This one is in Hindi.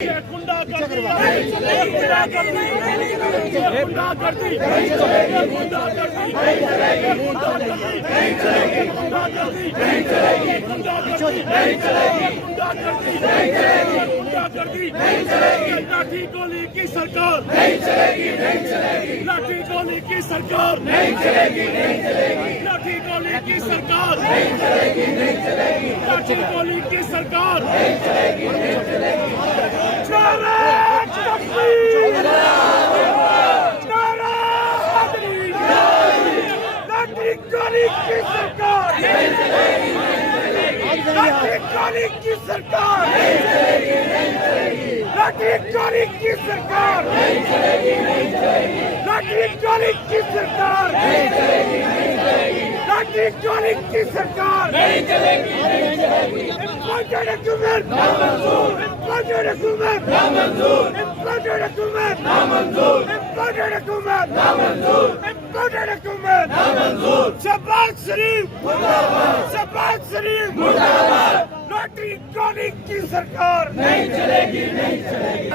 गुंडागर्दी लाठी गोली की सरकार नहीं चलेगी, नहीं चलेगी। लाठी गोली की सरकार नहीं चलेगी, नहीं चलेगी। लाठी गोली की सरकार नहीं चलेगी, नहीं चलेगी। लाठी गोली की सरकार नहीं चलेगी, नहीं चलेगी। नारा तकबीर, नारा हैदरी, लाठी गोली की सरकार नहीं चलेगी, नहीं चलेगी। लाठी गोली की सरकार नहीं चलेगी, नहीं चलेगी। लाठी गोली की सरकार नहीं चलेगी, नहीं चलेगी। लाठी गोली की सरकार नहीं चलेगी, नहीं चलेगी। लाठी गोली की सरकार नहीं चलेगी, नहीं चलेगी। इम्पोर्टेड हुकूमत नामंजूर, इम्पोर्टेड हुकूमत नामंजूर, इम्पोर्टेड हुकूमत नामंजूर, इम्पोर्टेड हुकूमत नामंजूर, इम्पोर्टेड हुकूमत नामंजूर। शहबाज शरीफ मुर्दाबाद, शहबाज शरीफ मुर्दाबाद। लाठी गोली की सरकार नहीं चलेगी, नहीं चलेगी।